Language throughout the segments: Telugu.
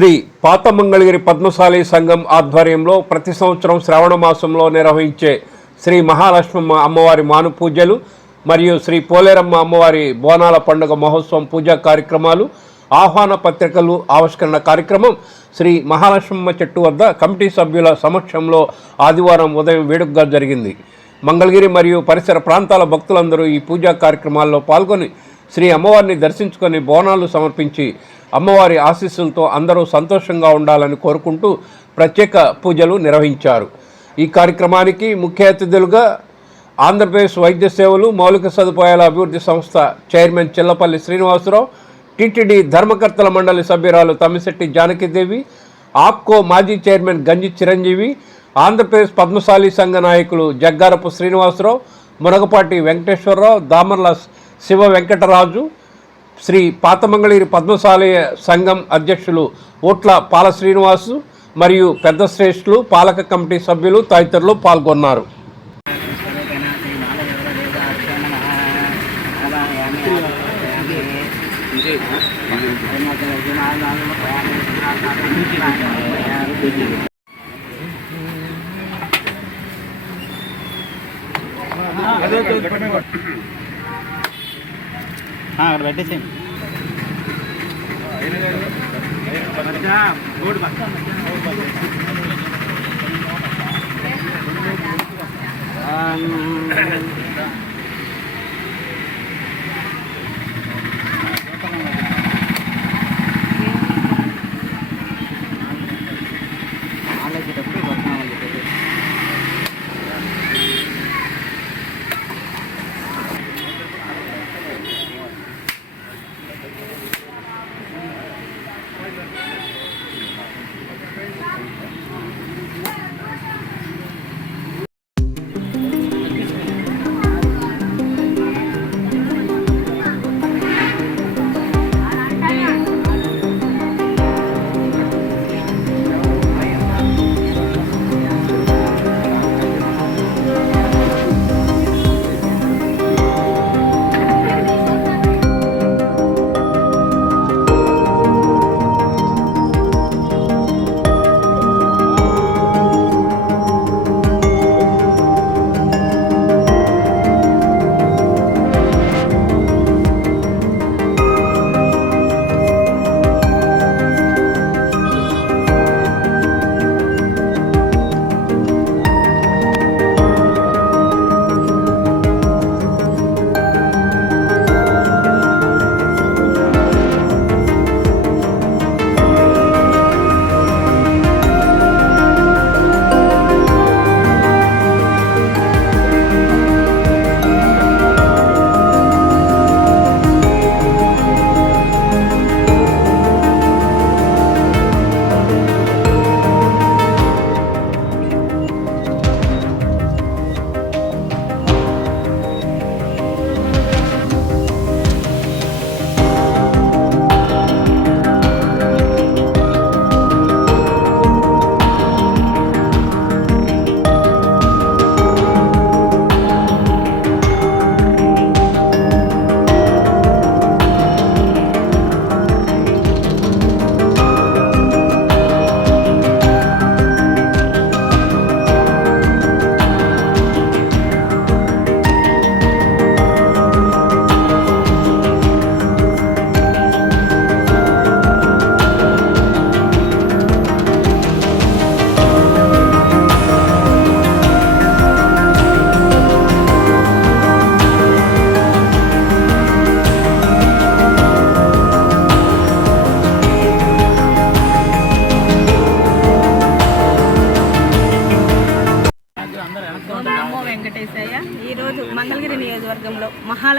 శ్రీ పాత మంగళగిరి పద్మశాలి సంఘం ఆధ్వర్యంలో ప్రతి సంవత్సరం శ్రావణ మాసంలో నిర్వహించే శ్రీ మహాలక్ష్మమ్మ అమ్మవారి మాను పూజలు మరియు శ్రీ పోలేరమ్మ అమ్మవారి బోనాల పండుగ మహోత్సవం పూజా కార్యక్రమాలు ఆహ్వాన పత్రికలు ఆవిష్కరణ కార్యక్రమం శ్రీ మహాలక్ష్మమ్మ చెట్టు వద్ద కమిటీ సభ్యుల సమక్షంలో ఆదివారం ఉదయం వేడుకగా జరిగింది. మంగళగిరి మరియు పరిసర ప్రాంతాల భక్తులందరూ ఈ పూజా కార్యక్రమాల్లో పాల్గొని శ్రీ అమ్మవారిని దర్శించుకొని బోనాలు సమర్పించి అమ్మవారి ఆశీస్సులతో అందరూ సంతోషంగా ఉండాలని కోరుకుంటూ ప్రత్యేక పూజలు నిర్వహించారు. ఈ కార్యక్రమానికి ముఖ్య అతిథులుగా ఆంధ్రప్రదేశ్ వైద్య సేవలు మౌలిక సదుపాయాల అభివృద్ధి సంస్థ చైర్మన్ చిల్లపల్లి శ్రీనివాసరావు టీటీడీ ధర్మకర్తల మండలి సభ్యురాలు తమ్మిశెట్టి జానకిదేవి ఆప్కో మాజీ చైర్మన్ గంజి చిరంజీవి ఆంధ్రప్రదేశ్ పద్మశాలి సంఘ నాయకులు జగ్గారపు శ్రీనివాసరావు మునగపాటి వెంకటేశ్వరరావు దామర్లాస్ శివ వెంకటరాజు శ్రీ పాతమంగళగిరి పద్మశాలి సంఘం అధ్యక్షులు ఓట్ల పాల శ్రీనివాసు మరియు పెద్ద శ్రేష్ఠులు పాలక కమిటీ సభ్యులు తదితరులు పాల్గొన్నారు. అక్కడ పెట్టేసేయండి ఆలోచేటప్పుడు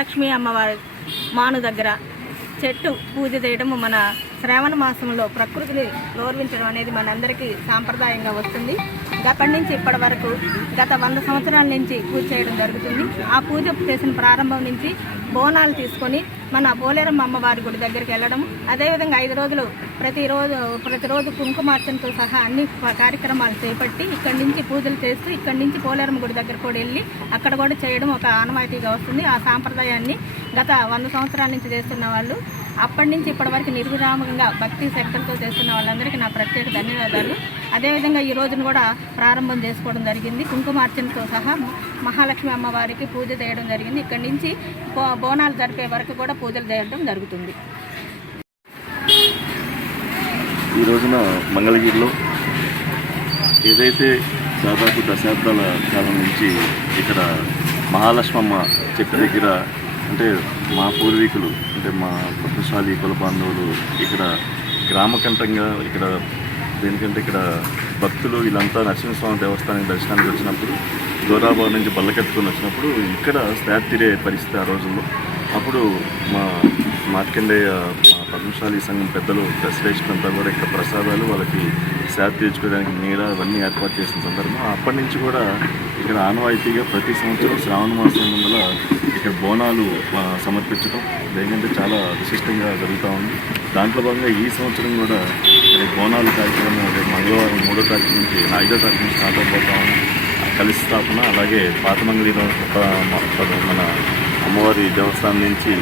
మహాలక్ష్మి అమ్మవారి మాను దగ్గర చెట్టు పూజ చేయడము మన శ్రావణ మాసంలో ప్రకృతిని గౌరవించడం అనేది మనందరికీ సాంప్రదాయంగా వస్తుంది. అప్పటి నుంచి ఇప్పటి వరకు గత వంద సంవత్సరాల నుంచి పూజ చేయడం జరుగుతుంది. ఆ పూజ చేసిన ప్రారంభం నుంచి బోనాలు తీసుకొని మన బోలేరమ్మ అమ్మవారి గుడి దగ్గరికి వెళ్ళడం అదేవిధంగా ఐదు రోజులు ప్రతిరోజు ప్రతిరోజు కుంకుమార్చనతో సహా అన్ని కార్యక్రమాలు చేపట్టి ఇక్కడి నుంచి పూజలు చేస్తూ ఇక్కడి నుంచి పోలేరమ్మ గుడి దగ్గర కూడా వెళ్ళి అక్కడ కూడా చేయడం ఒక ఆనవాయితీగా వస్తుంది. ఆ సాంప్రదాయాన్ని గత వంద సంవత్సరాల నుంచి చేస్తున్న వాళ్ళు అప్పటి నుంచి ఇప్పటి వరకు నిర్విరామంగా భక్తి శక్తులతో చేస్తున్న వాళ్ళందరికీ నా ప్రత్యేక ధన్యవాదాలు. అదేవిధంగా ఈ రోజున కూడా ప్రారంభం చేసుకోవడం జరిగింది. కుంకుమార్చనతో సహా మహాలక్ష్మి అమ్మవారికి పూజ చేయడం జరిగింది. ఇక్కడి నుంచి బో- బోనాలు జరిపే వరకు కూడా పూజలు చేయడం జరుగుతుంది. ఈ రోజున మంగళగిరిలో ఏదైతే దాదాపు దశాబ్దాల కాలం నుంచి ఇక్కడ మహాలక్ష్మమ్మ చెట్టు దగ్గర అంటే మా పూర్వీకులు అంటే మా పద్మశాలి కుల బాంధవులు ఇక్కడ గ్రామకంఠంగా ఇక్కడ దేనికంటే ఇక్కడ భక్తులు వీళ్ళంతా నరసింహస్వామి దేవస్థానం దర్శనానికి వచ్చినప్పుడు గోదావరి నుంచి బల్లకెత్తుకుని వచ్చినప్పుడు ఇక్కడ స్లాబ్ తిరే పరిస్థితి ఆ రోజుల్లో. అప్పుడు మా మార్కండేయ మా పద్మశాలి సంఘం పెద్దలు ప్రెసిడెంట్ అంతా కూడా ఇక్కడ ప్రసాదాలు వాళ్ళకి శాత తీర్చుకోవడానికి నీడ అవన్నీ ఏర్పాటు చేసిన సందర్భం. అప్పటి నుంచి కూడా ఇక్కడ ఆనవాయితీగా ప్రతి సంవత్సరం శ్రావణ మాసం ముందల ఇక్కడ బోనాలు సమర్పించడం లేదంటే చాలా విశిష్టంగా జరుగుతూ ఉంది. దాంట్లో భాగంగా ఈ సంవత్సరం కూడా బోనాలు కార్యక్రమం రేపు మంగళవారం మూడో తారీఖు నుంచి ఐదో తారీఖు నుంచి స్టార్ట్ అయిపోతా ఉంది. కలిసి స్థాపన అలాగే పాతమంగళి మన అమ్మవారి దేవస్థానం నుంచి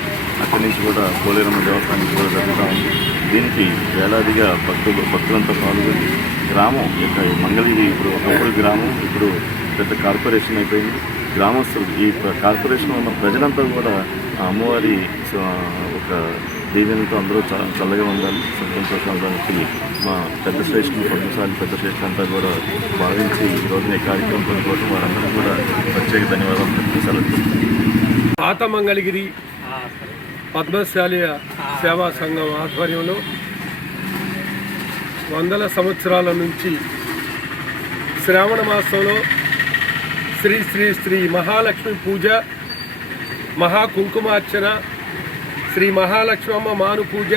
అక్కడి నుంచి కూడా పోలేరమ్మ దేవస్థానానికి కూడా జరుగుతూ ఉంది. దీనికి వేలాదిగా భక్తులు భక్తులంతా పాల్గొని గ్రామం యొక్క మంగళగిరి ఇప్పుడు ఒకప్పుడు గ్రామం ఇప్పుడు పెద్ద కార్పొరేషన్ అయిపోయింది. గ్రామస్తులు ఈ కార్పొరేషన్ ఉన్న ప్రజలంతా కూడా ఆ అమ్మవారి ఒక దీవెనతో అందరూ చల్లగా ఉండాలి. సంతోషానికి మా పెద్ద శ్రేష్ఠులు పద్మశాలి పెద్ద శ్రేష్ఠులు అంతా కూడా భావించి ఈ రోజున ఈ కార్యక్రమం కొనుక్కోవడం వారందరూ కూడా ప్రత్యేక ధన్యవాదాలు. చెప్పి సెలవు పాత మంగళగిరి పద్మశాలి సేవా సంఘం ఆధ్వర్యంలో వందల సంవత్సరాల నుంచి శ్రావణ మాసంలో శ్రీ శ్రీ శ్రీ మహాలక్ష్మి పూజ మహా కుంకుమార్చన శ్రీ మహాలక్ష్మమ్మ మాను పూజ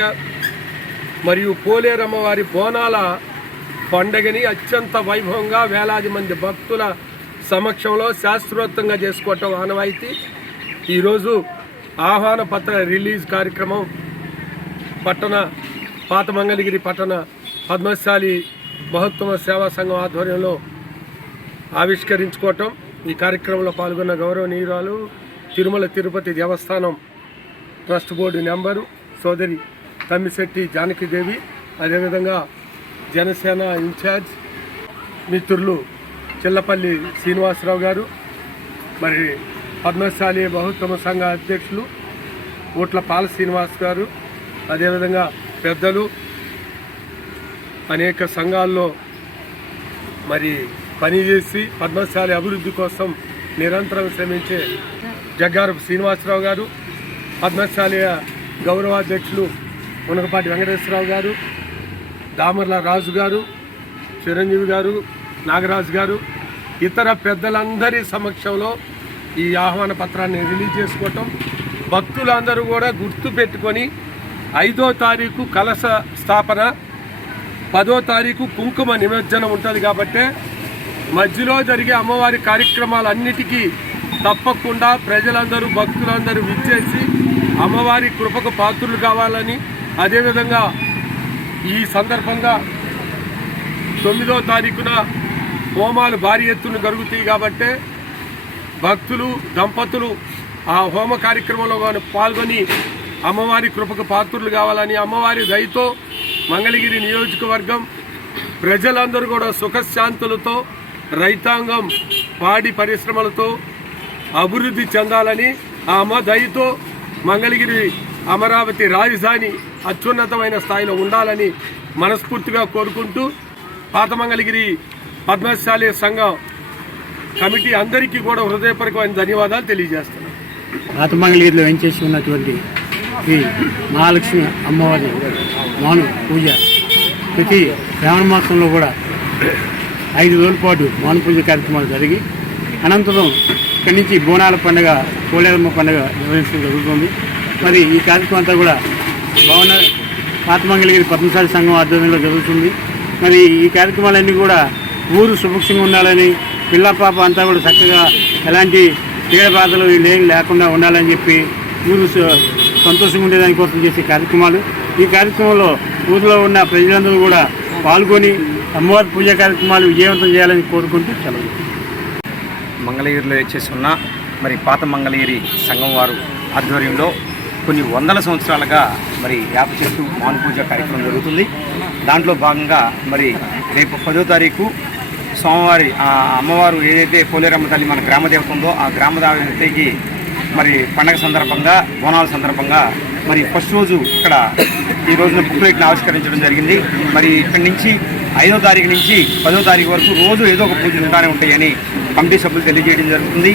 మరియు పోలేరమ్మ వారి బోనాల పండగని అత్యంత వైభవంగా వేలాది మంది భక్తుల సమక్షంలో శాస్త్రోక్తంగా చేసుకోవటం ఆనవాయితీ. ఈరోజు ఆహ్వాన పత్ర రిలీజ్ కార్యక్రమం పట్టణ పాత మంగళగిరి పట్టణ పద్మశాలి మహత్తమ సేవా సంఘం ఆధ్వర్యంలో ఆవిష్కరించుకోవటం. ఈ కార్యక్రమంలో పాల్గొన్న గౌరవనీయురాలు తిరుమల తిరుపతి దేవస్థానం ట్రస్ట్ బోర్డు నెంబరు సోదరి తమ్మిశెట్టి జానకిదేవి అదేవిధంగా జనసేన ఇన్ఛార్జ్ మిత్రులు చిల్లపల్లి శ్రీనివాసరావు గారు. మరి పద్మశాలి బహుత్తమ సంఘ అధ్యక్షులు ఊట్ల పాల శ్రీనివాస్ గారు అదేవిధంగా పెద్దలు అనేక సంఘాల్లో మరి పనిచేసి పద్మశాలి అభివృద్ధి కోసం నిరంతరం శ్రమించే జగ్గారపు శ్రీనివాసరావు గారు పద్మశాలి గౌరవాధ్యక్షులు మునగపాటి వెంకటేశ్వరరావు గారు దామర్ల రాజు గారు చిరంజీవి గారు నాగరాజు గారు ఇతర పెద్దలందరి సమక్షంలో ఈ ఆహ్వాన పత్రాన్ని రిలీజ్ చేసుకోవటం. భక్తులందరూ కూడా గుర్తు పెట్టుకొని ఐదో తారీఖు కలశ స్థాపన పదో తారీఖు కుంకుమ నిమజ్జనం ఉంటుంది కాబట్టి మధ్యలో జరిగే అమ్మవారి కార్యక్రమాలన్నిటికీ తప్పకుండా ప్రజలందరూ భక్తులందరూ విచ్చేసి అమ్మవారి కృపకు పాత్రులు కావాలని అదేవిధంగా ఈ సందర్భంగా తొమ్మిదో తారీఖున హోమాలు భారీ ఎత్తున జరుగుతాయి కాబట్టి భక్తులు దంపతులు ఆ హోమ కార్యక్రమంలో పాల్గొని అమ్మవారి కృపకు పాత్రులు కావాలని అమ్మవారి దయతో మంగళగిరి నియోజకవర్గం ప్రజలందరూ కూడా సుఖశాంతులతో రైతాంగం పాడి పరిశ్రమలతో అభివృద్ధి చెందాలని ఆ అమ్మ దయతో మంగళగిరి అమరావతి రాజధాని అత్యున్నతమైన స్థాయిలో ఉండాలని మనస్ఫూర్తిగా కోరుకుంటూ పాత మంగళగిరి పద్మశాలి సంఘం కమిటీ అందరికీ కూడా హృదయపరకమైన ధన్యవాదాలు తెలియజేస్తున్నాను ఆత్మంగళీరులో వెంచేసి ఉన్నటువంటి ఈ మహాలక్ష్మి అమ్మవారి మాను పూజ ప్రతి శ్రావణ మాసంలో కూడా ఐదు రోజుల పాటు మౌన పూజ కార్యక్రమాలు జరిగి అనంతరం ఇక్కడి నుంచి బోనాల పండుగ కోలేరమ్మ పండుగ నిర్వహించడం జరుగుతుంది. మరి ఈ కార్యక్రమం అంతా కూడా భవన ఆత్మంగళగిరి పద్మశాలి సంఘం ఆధ్వర్యంలో జరుగుతుంది. మరి ఈ కార్యక్రమాలన్నీ కూడా ఊరు సుభిక్షంగా ఉండాలని పిల్ల పాప అంతా కూడా చక్కగా ఎలాంటి పీడబాధలు లేని లేకుండా ఉండాలని చెప్పి ఊరు సంతోషంగా ఉండేదాని కోసం చేసే కార్యక్రమాలు. ఈ కార్యక్రమంలో ఊరిలో ఉన్న ప్రజలందరూ కూడా పాల్గొని అమ్మవారి పూజ కార్యక్రమాలు విజయవంతం చేయాలని కోరుకుంటూ సెలవు. మంగళగిరిలో వచ్చేసి ఉన్న మరి పాత మంగళగిరి సంఘం వారు ఆధ్వర్యంలో కొన్ని వందల సంవత్సరాలుగా మరి యాప చెట్టు మాన్ పూజ కార్యక్రమం జరుగుతుంది. దాంట్లో భాగంగా మరి రేపు పదో తారీఖు సోమవారి ఆ అమ్మవారు ఏదైతే పోలేరమ్మ తల్లి మన గ్రామ దేవత ఉందో ఆ గ్రామదేవతకి మరి పండగ సందర్భంగా బోనాల సందర్భంగా మరి ఫస్ట్ రోజు ఇక్కడ ఈ రోజున బుక్లెట్ని ఆవిష్కరించడం జరిగింది. మరి ఇక్కడి నుంచి ఐదో తారీఖు నుంచి పదో తారీఖు వరకు రోజు ఏదో ఒక పూజలు ఉంటానే ఉంటాయని కమిటీ సభ్యులు తెలియజేయడం జరుగుతుంది.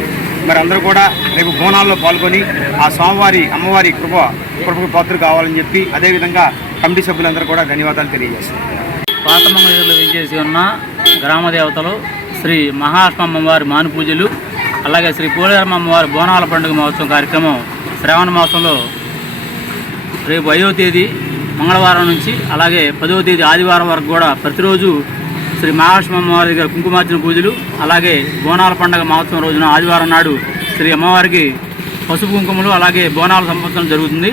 మరి అందరూ కూడా రేపు బోనాల్లో పాల్గొని ఆ స్వామివారి అమ్మవారి కృప కృపకు పాత్ర కావాలని చెప్పి అదేవిధంగా కమిటీ సభ్యులందరూ కూడా ధన్యవాదాలు తెలియజేస్తారు పాత మంగళగిరిలో వేచేసి ఉన్న గ్రామదేవతలు శ్రీ మహాత్మమ్మవారి మాను పూజలు అలాగే శ్రీ పోలేరమ్మ అమ్మవారి బోనాల పండుగ మహోత్సవం కార్యక్రమం శ్రావణ మాసంలో రేపు ఐదవ తేదీ మంగళవారం నుంచి అలాగే పదవ తేదీ ఆదివారం వరకు కూడా ప్రతిరోజు శ్రీ మహాలక్ష్మి అమ్మవారి దగ్గర కుంకుమార్చన పూజలు అలాగే బోనాల పండుగ మహోత్సవం రోజున ఆదివారం నాడు శ్రీ అమ్మవారికి పసుపు కుంకుమలు అలాగే బోనాల సంవత్సరం జరుగుతుంది.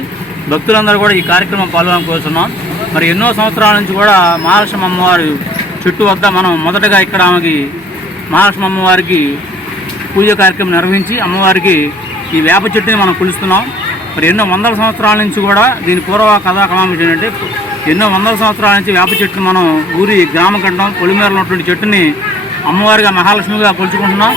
భక్తులందరూ కూడా ఈ కార్యక్రమం పాల్గొనకూరుతున్నాం మరి ఎన్నో సంవత్సరాల నుంచి కూడా మహాలక్ష్మి అమ్మవారు చుట్టూ వద్ద మనం మొదటగా ఇక్కడ ఆమెకి మహాలక్ష్మి అమ్మవారికి పూజ కార్యక్రమం నిర్వహించి అమ్మవారికి ఈ వేప చెట్టుని మనం కొలుస్తున్నాం. మరి ఎన్నో వందల సంవత్సరాల నుంచి కూడా దీని పూర్వ కథా ఏంటంటే ఎన్నో వందల సంవత్సరాల నుంచి వేప చెట్టును మనం ఊరి గ్రామ కంఠం పొలిమేరలో ఉన్నటువంటి చెట్టుని అమ్మవారిగా మహాలక్ష్మిగా కొలుచుకుంటున్నాం.